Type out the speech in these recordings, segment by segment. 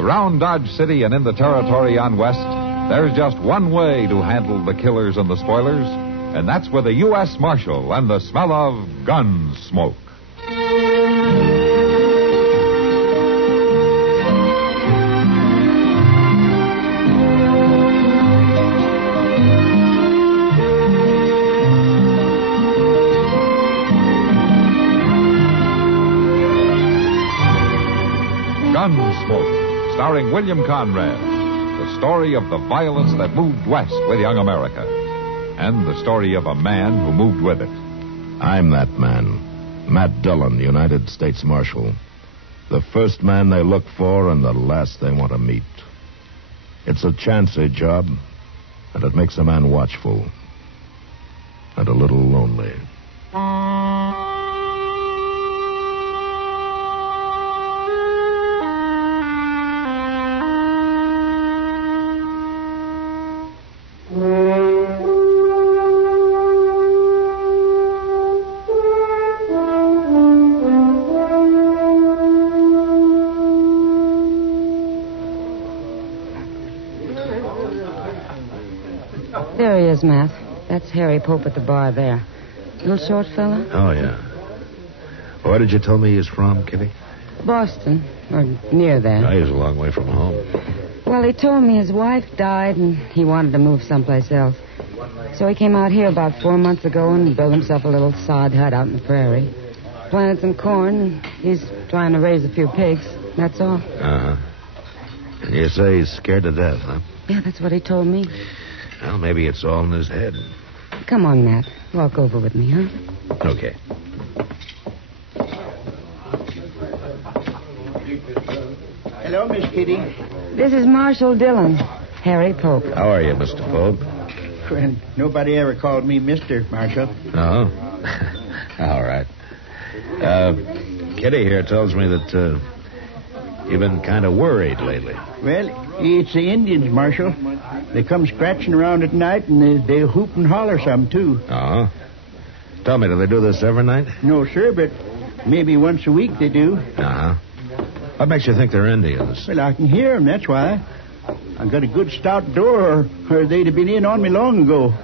Around Dodge City and in the territory on West, there's just one way to handle the killers and the spoilers, and that's with a U.S. Marshal and the smell of gun smoke. Gunsmoke, starring William Conrad, the story of the violence that moved west with young America, and the story of a man who moved with it. I'm that man, Matt Dillon, United States Marshal. The first man they look for and the last they want to meet. It's a chancy job, and it makes a man watchful and a little lonely. There he is, Matt. That's Harry Pope at the bar there. Little short fella? Oh, yeah. Where did you tell me he's from, Kitty? Boston, or near there. Oh, he's a long way from home. Well, he told me his wife died and he wanted to move someplace else. So he came out here about 4 months ago and built himself a little sod hut out in the prairie. Planted some corn, and he's trying to raise a few pigs. That's all. Uh-huh. And you say he's scared to death, huh? Yeah, that's what he told me. Well, maybe it's all in his head. Come on, Matt. Walk over with me, huh? Okay. Hello, Miss Kitty. This is Marshal Dillon, Harry Pope. How are you, Mr. Pope? Well, nobody ever called me Mr. Marshal. No? All right. Kitty here tells me that you've been kind of worried lately. Well, it's the Indians, Marshal. They come scratching around at night, and they hoop and holler some, too. Oh? Tell me, do they do this every night? No, sir, but maybe once a week they do. Uh-huh. What makes you think they're Indians? Well, I can hear them, that's why. I've got a good stout door, or they'd have been in on me long ago.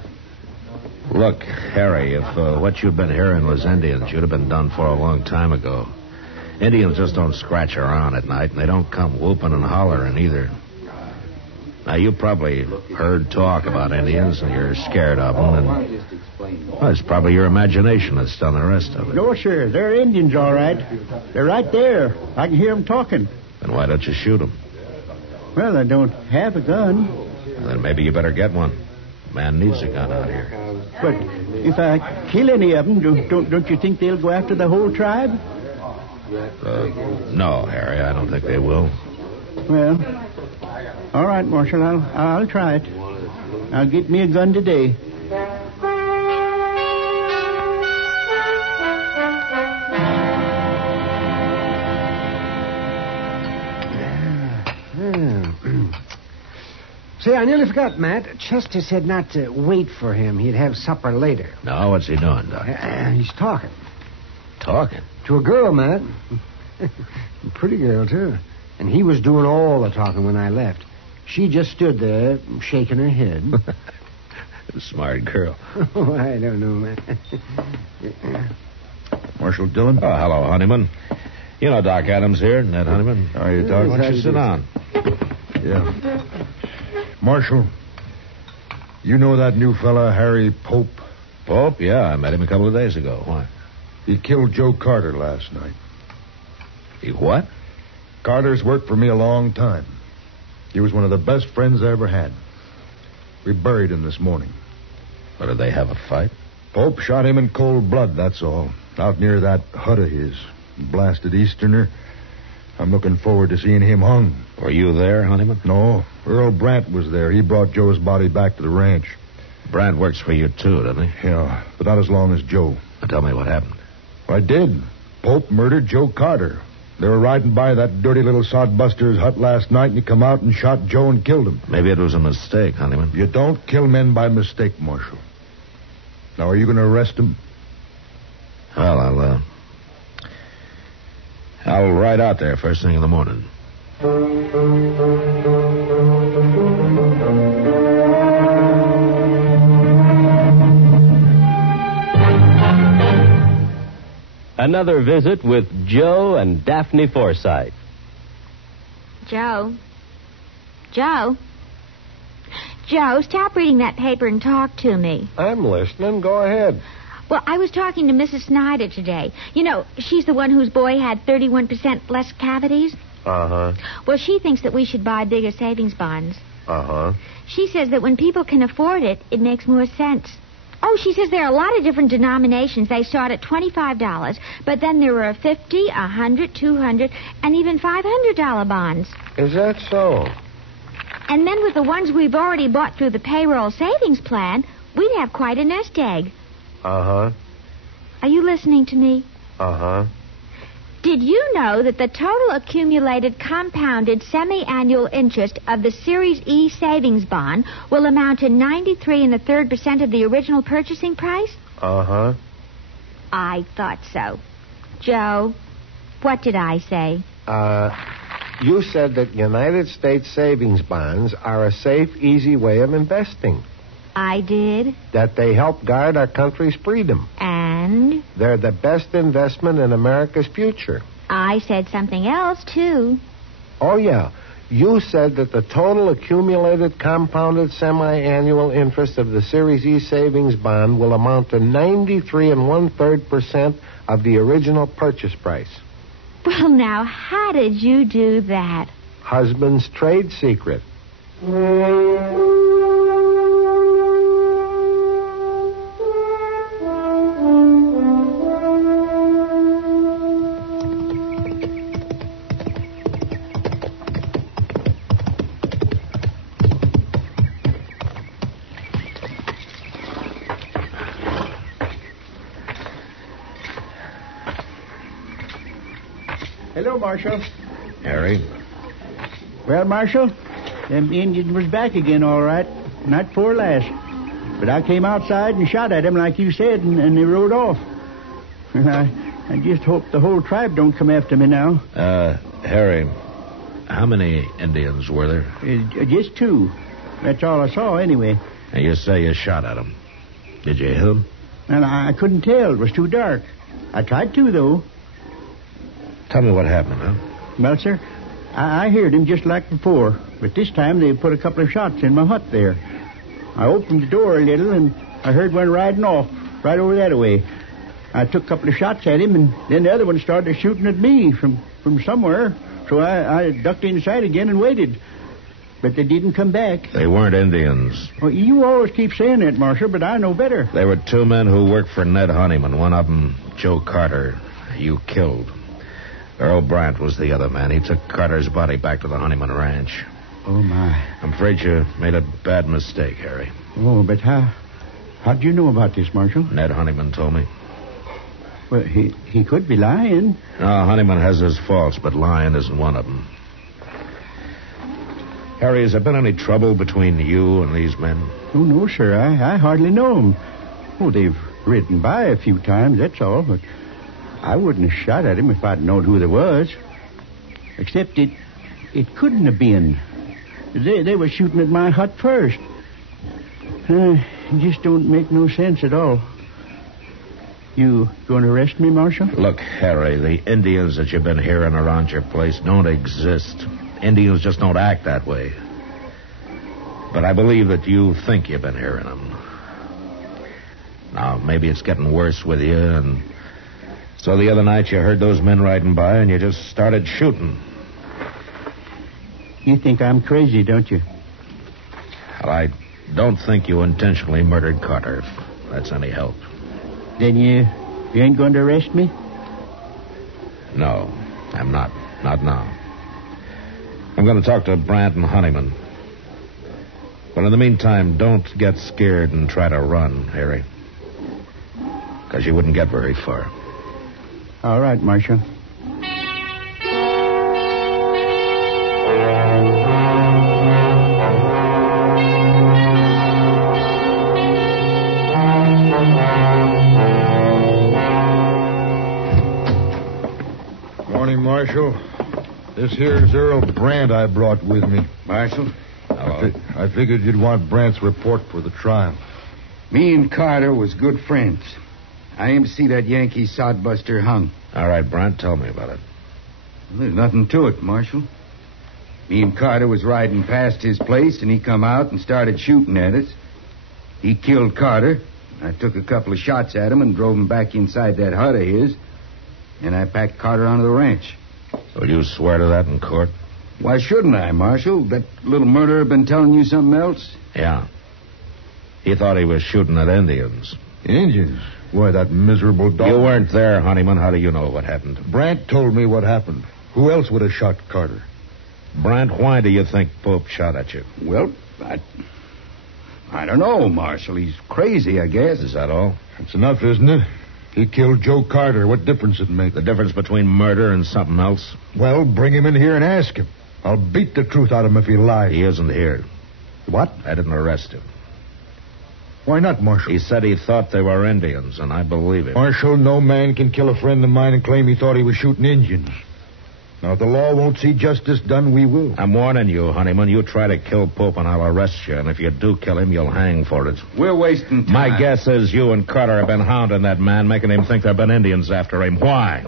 Look, Harry, if what you've been hearing was Indians, you'd have been done for a long time ago. Indians just don't scratch around at night, and they don't come whooping and hollering either. Now, you probably heard talk about Indians, and you're scared of them, and well, it's probably your imagination that's done the rest of it. No, sir, they're Indians, all right. They're right there. I can hear them talking. Then why don't you shoot them? Well, I don't have a gun. Then maybe you better get one. Man needs a gun out here. But if I kill any of them, don't you think they'll go after the whole tribe? No, Harry, I don't think they will. Well, all right, Marshal, I'll try it. I'll get me a gun today. Say, I nearly forgot, Matt. Chester said not to wait for him. He'd have supper later. No, what's he doing, Doc? He's talking. Talking? To a girl, Matt. A pretty girl, too. And he was doing all the talking when I left. She just stood there, shaking her head. Smart girl. Oh, I don't know, Matt. Marshal Dillon? Oh, hello, Honeyman. You know Doc Adams here, Ned Honeyman. How are you, Doc? Why don't you sit down? Yeah. Marshal, you know that new fella, Harry Pope? Pope? Yeah, I met him a couple of days ago. Why? He killed Joe Carter last night. He what? Carter's worked for me a long time. He was one of the best friends I ever had. We buried him this morning. What, did they have a fight? Pope shot him in cold blood, that's all. Out near that hut of his. Blasted Easterner. I'm looking forward to seeing him hung. Were you there, Honeyman? No, Earl Brandt was there. He brought Joe's body back to the ranch. Brandt works for you, too, doesn't he? Yeah, but not as long as Joe. Now tell me what happened. I did. Pope murdered Joe Carter. They were riding by that dirty little sodbuster's hut last night, and he come out and shot Joe and killed him. Maybe it was a mistake, Honeyman. You don't kill men by mistake, Marshal. Now, are you going to arrest him? Well, I'll ride out there first thing in the morning. Another visit with Joe and Daphne Forsythe. Joe? Joe, stop reading that paper and talk to me. I'm listening. Go ahead. Well, I was talking to Mrs. Snyder today. You know, she's the one whose boy had 31% less cavities. Uh-huh. Well, she thinks that we should buy bigger savings bonds. Uh-huh. She says that when people can afford it, it makes more sense. Oh, she says there are a lot of different denominations. They start at $25, but then there are $50, $100, $200, and even $500 bonds. Is that so? And then with the ones we've already bought through the payroll savings plan, we'd have quite a nest egg. Uh-huh. Are you listening to me? Uh-huh. Did you know that the total accumulated compounded semi-annual interest of the Series E savings bond will amount to 93 1/3% of the original purchasing price? Uh-huh. I thought so. Joe, what did I say? You said that United States savings bonds are a safe, easy way of investing. I did. That they help guard our country's freedom. And? They're the best investment in America's future. I said something else, too. Oh, yeah. You said that the total accumulated compounded semi-annual interest of the Series E savings bond will amount to 93 1/3% of the original purchase price. Well, now, how did you do that? Husband's trade secret. Hello, Marshal. Harry? Well, Marshal, them Indians was back again, all right. Not poor last. But I came outside and shot at them like you said, and they rode off. I just hope the whole tribe don't come after me now. Harry, how many Indians were there? Just 2. That's all I saw, anyway. And you say you shot at them. Did you hit them? And I couldn't tell. It was too dark. I tried to, though. Tell me what happened, huh? Well, sir, I heard him just like before, but this time they put a couple of shots in my hut there. I opened the door a little, and I heard one riding off right over that way. I took a couple of shots at him, and then the other one started shooting at me from somewhere, so I ducked inside again and waited. But they didn't come back. They weren't Indians. Well, you always keep saying that, Marshal, but I know better. They were 2 men who worked for Ned Honeyman. One of them, Joe Carter, you killed. Earl Brandt was the other man. He took Carter's body back to the Honeyman Ranch. Oh, my. I'm afraid you made a bad mistake, Harry. Oh, but how'd you know about this, Marshal? Ned Honeyman told me. Well, he could be lying. No, Honeyman has his faults, but lying isn't one of them. Harry, has there been any trouble between you and these men? Oh, no, sir. I hardly know them. Oh, they've ridden by a few times, that's all, but I wouldn't have shot at him if I'd known who there was. Except it couldn't have been. They were shooting at my hut first. It just don't make no sense at all. You going to arrest me, Marshal? Look, Harry, the Indians that you've been hearing around your place don't exist. Indians just don't act that way. But I believe that you think you've been hearing them. Now, maybe it's getting worse with you, and so the other night you heard those men riding by and you just started shooting. You think I'm crazy, don't you? Well, I don't think you intentionally murdered Carter, if that's any help. Then you ain't going to arrest me? No, I'm not. Not now. I'm going to talk to Brandt and Honeyman. But in the meantime, don't get scared and try to run, Harry. Because you wouldn't get very far. All right, Marshal. Morning, Marshal. This here's Earl Brandt I brought with me. Marshal, I figured you'd want Brandt's report for the trial. me and Carter was good friends. I aim to see that Yankee sodbuster hung. All right, Brandt, tell me about it. Well, there's nothing to it, Marshal. Me and Carter was riding past his place, and he come out and started shooting at us. He killed Carter. I took a couple of shots at him and drove him back inside that hut of his. And I packed Carter onto the ranch. Will you swear to that in court? Why shouldn't I, Marshal? That little murderer been telling you something else? Yeah. He thought he was shooting at Indians. Indians? Why, that miserable dog... You weren't there, Honeyman. How do you know what happened? Brandt told me what happened. Who else would have shot Carter? Brandt, why do you think Pope shot at you? Well, I don't know, Marshal. He's crazy, I guess. Is that all? That's enough, isn't it? He killed Joe Carter. What difference it make? The difference between murder and something else? Well, bring him in here and ask him. I'll beat the truth out of him if he lies. He isn't here. What? I didn't arrest him. Why not, Marshal? He said he thought they were Indians, and I believe him. Marshal, no man can kill a friend of mine and claim he thought he was shooting Indians. Now, if the law won't see justice done, we will. I'm warning you, Honeyman. You try to kill Pope and I'll arrest you. And if you do kill him, you'll hang for it. We're wasting time. My guess is you and Carter have been hounding that man, making him think there have been Indians after him. Why?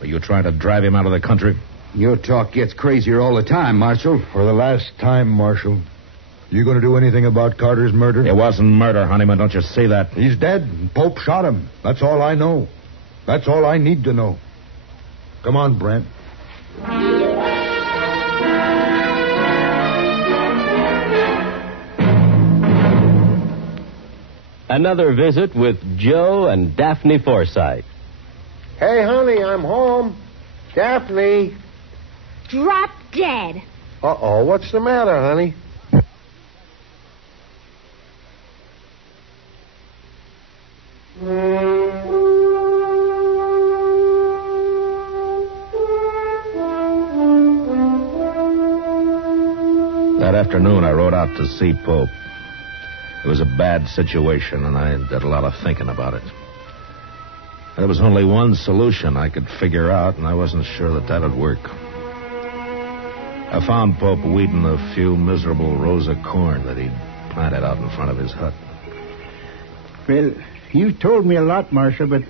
Are you trying to drive him out of the country? Your talk gets crazier all the time, Marshal. For the last time, Marshal. You going to do anything about Carter's murder? It wasn't murder, Honeyman. Don't you see that? He's dead, and Pope shot him. That's all I know. That's all I need to know. Come on, Brent. Another visit with Joe and Daphne Forsythe. Hey, honey, I'm home. Daphne. Drop dead. Uh-oh, what's the matter, honey? That afternoon, I rode out to see Pope. It was a bad situation, and I did a lot of thinking about it. There was only one solution I could figure out, and I wasn't sure that would work. I found Pope weeding a few miserable rows of corn that he'd planted out in front of his hut. Well, you told me a lot, Marshal, but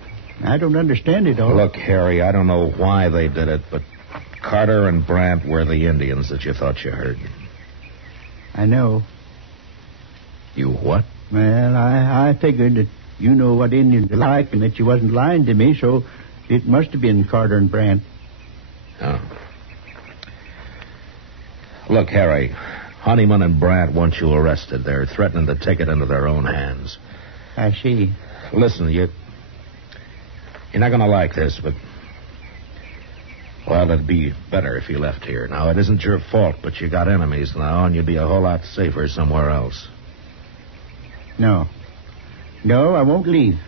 I don't understand it all. Look, Harry, I don't know why they did it, but Carter and Brandt were the Indians that you thought you heard. I know. You what? Well, I figured that you know what Indians are like and that you wasn't lying to me, so it must have been Carter and Brandt. Oh. Look, Harry, Honeyman and Brandt want you arrested. They're threatening to take it into their own hands. I see. Listen, you're not going to like this, but... Well, it'd be better if you left here. Now, it isn't your fault, but you got enemies now, and you'd be a whole lot safer somewhere else. No, I won't leave.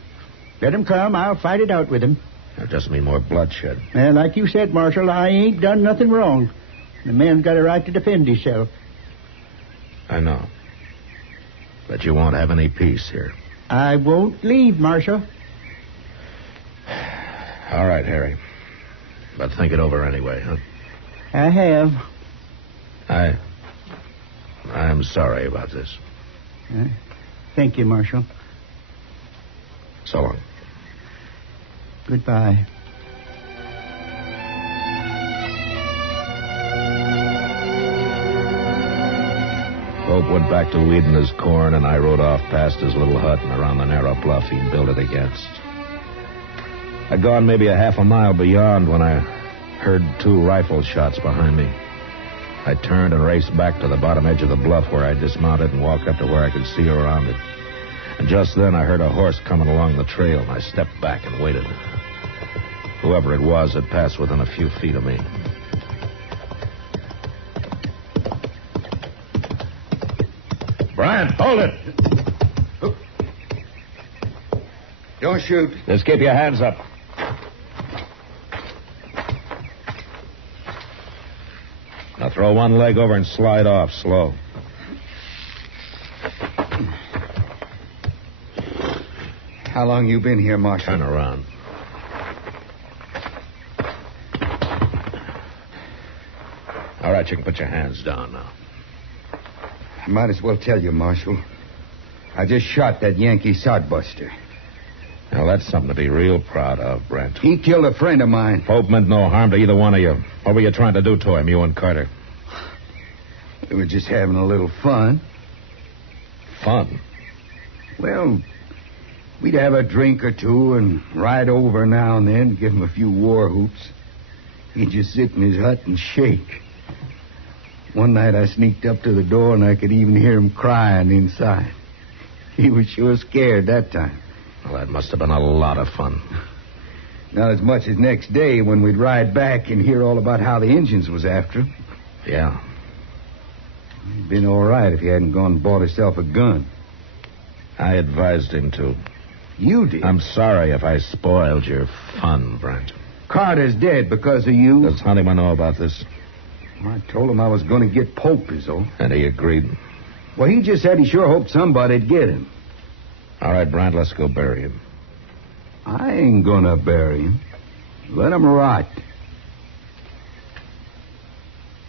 Let him come. I'll fight it out with him. That'll just mean more bloodshed. And like you said, Marshal, I ain't done nothing wrong. The man's got a right to defend himself. I know. But you won't have any peace here. I won't leave, Marshal. All right, Harry. But think it over anyway, huh? I have. I'm sorry about this. Thank you, Marshal. So long. Goodbye. Pope went back to weeding his corn, and I rode off past his little hut and around the narrow bluff he'd built it against. I'd gone maybe a half a mile beyond when I heard 2 rifle shots behind me. I turned and raced back to the bottom edge of the bluff where I dismounted and walked up to where I could see around it. And just then I heard a horse coming along the trail, and I stepped back and waited. Whoever it was had passed within a few feet of me. Brian, hold it! Don't shoot. Just keep your hands up. Now throw one leg over and slide off slow. How long you been here, Marshal? Turn around. All right, you can put your hands down now. I might as well tell you, Marshal. I just shot that Yankee sodbuster. Now, that's something to be real proud of, Brent. He killed a friend of mine. Pope meant no harm to either one of you. What were you trying to do to him, you and Carter? We were just having a little fun. Fun? Well, we'd have a drink or two and ride over now and then, give him a few war whoops. He'd just sit in his hut and shake. One night I sneaked up to the door and I could even hear him crying inside. He was sure scared that time. Well, that must have been a lot of fun. Not as much as next day when we'd ride back and hear all about how the Indians was after him. Yeah. He'd been all right if he hadn't gone and bought himself a gun. I advised him to. You did? I'm sorry if I spoiled your fun, Brent. Carter's dead because of you. Does Honeyman know about this? I told him I was going to get Pope, is all. And he agreed? Well, he just said he sure hoped somebody'd get him. All right, Brent, let's go bury him. I ain't gonna bury him. Let him rot.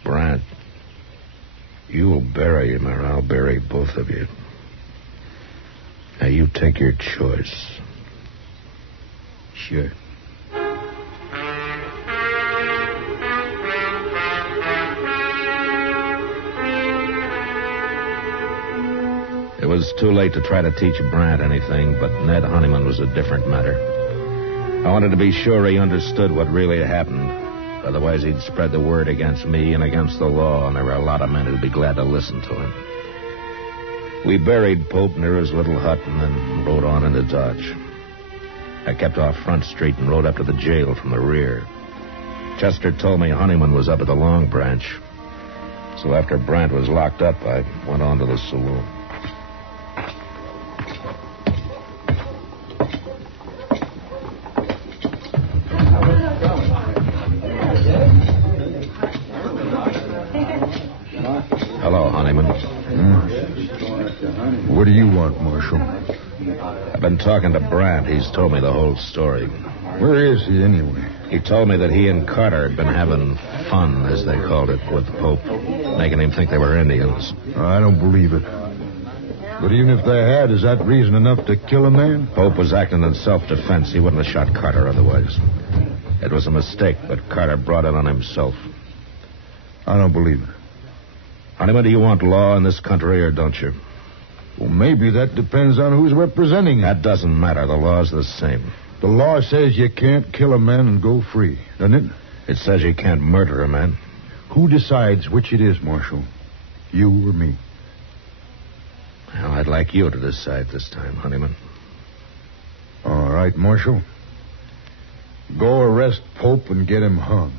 Brent, you'll bury him or I'll bury both of you. Now, you take your choice. Sure. It was too late to try to teach Brant anything, but Ned Honeyman was a different matter. I wanted to be sure he understood what really happened. Otherwise, he'd spread the word against me and against the law, and there were a lot of men who'd be glad to listen to him. We buried Pope near his little hut and then rode on into Dodge. I kept off Front Street and rode up to the jail from the rear. Chester told me Honeyman was up at the Long Branch. So after Brant was locked up, I went on to the saloon. Hello, Honeyman. What do you want, Marshal? I've been talking to Brant. He's told me the whole story. Where is he, anyway? He told me that he and Carter had been having fun, as they called it, with Pope, making him think they were Indians. I don't believe it. But even if they had, is that reason enough to kill a man? Pope was acting in self-defense. He wouldn't have shot Carter otherwise. It was a mistake, but Carter brought it on himself. I don't believe it. Honeyman, do you want law in this country or don't you? Well, maybe that depends on who's representing it. That doesn't matter. The law's the same. The law says you can't kill a man and go free, doesn't it? It says you can't murder a man. Who decides which it is, Marshal? You or me? Well, I'd like you to decide this time, Honeyman. All right, Marshal. Go arrest Pope and get him hung.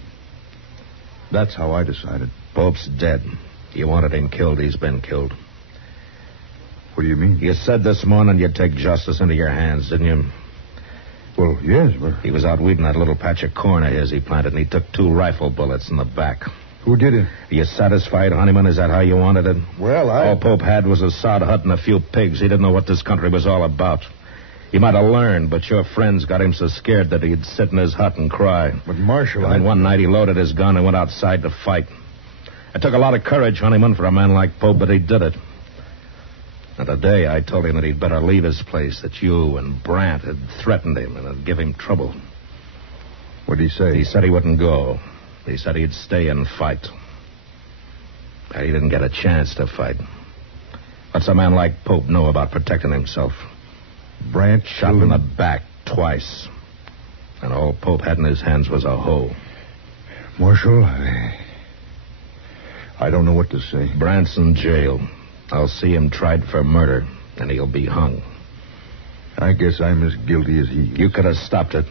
That's how I decided. Pope's dead. You wanted him killed. He's been killed. What do you mean? You said this morning you'd take justice into your hands, didn't you? Well, yes, but... He was out weeding that little patch of corn of his he planted, and he took 2 rifle bullets in the back. Who did it? Are you satisfied, Honeyman? Is that how you wanted it? Well, All Pope had was a sod hut and a few pigs. He didn't know what this country was all about. He might have learned, but your friends got him so scared that he'd sit in his hut and cry. But, Marshal, And then one night he loaded his gun and went outside to fight. It took a lot of courage, Honeyman, for a man like Pope, but he did it. And today I told him that he'd better leave his place, that you and Brant had threatened him and had given him trouble. What'd he say? He said he wouldn't go. He said he'd stay and fight. But he didn't get a chance to fight. What's a man like Pope know about protecting himself? Brant Shot in the back twice. And all Pope had in his hands was a hoe. Marshal, I don't know what to say. Brant's in jail. I'll see him tried for murder, and he'll be hung. I guess I'm as guilty as he is. You could have stopped it,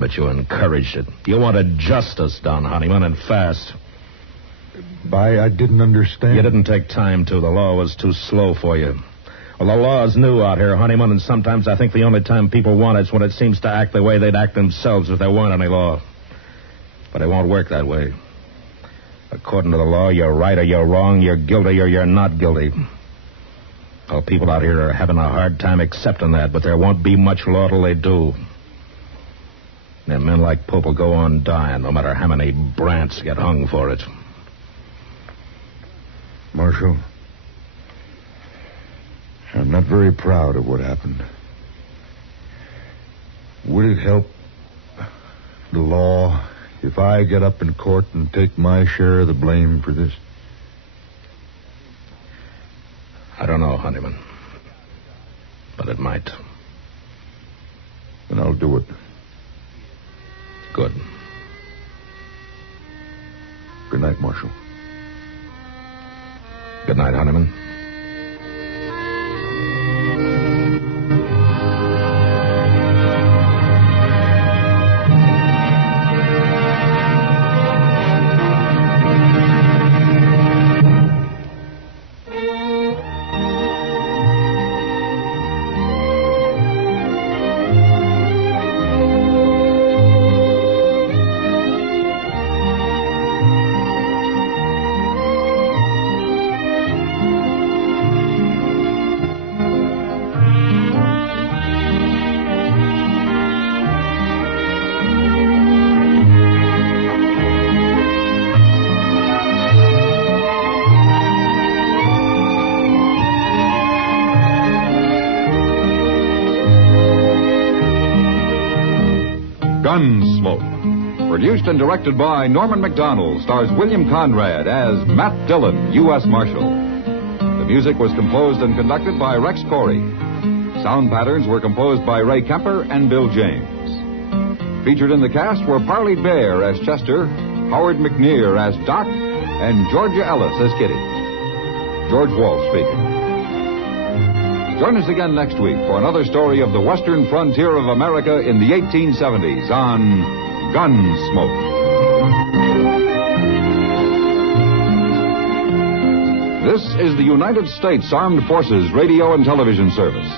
but you encouraged it. You wanted justice done, Honeyman, and fast. I didn't understand. You didn't take time to. The law was too slow for you. Well, the law is new out here, Honeyman, and sometimes I think the only time people want it's when it seems to act the way they'd act themselves if there weren't any law. But it won't work that way. According to the law, you're right or you're wrong, you're guilty or you're not guilty. Well, people out here are having a hard time accepting that, but there won't be much law till they do. And men like Pope will go on dying, no matter how many Brants get hung for it. Marshal, I'm not very proud of what happened. Would it help the law if I get up in court and take my share of the blame for this? I don't know, Honeyman. But it might. Then I'll do it. Good. Good night, Marshal. Good night, Honeyman. Gunsmoke. Produced and directed by Norman McDonald, stars William Conrad as Matt Dillon, U.S. Marshal. The music was composed and conducted by Rex Corey. Sound patterns were composed by Ray Kemper and Bill James. Featured in the cast were Parley Bear as Chester, Howard McNear as Doc, and Georgia Ellis as Kitty. George Walsh speaking. Join us again next week for another story of the western frontier of America in the 1870s on Gunsmoke. This is the United States Armed Forces Radio and Television Service.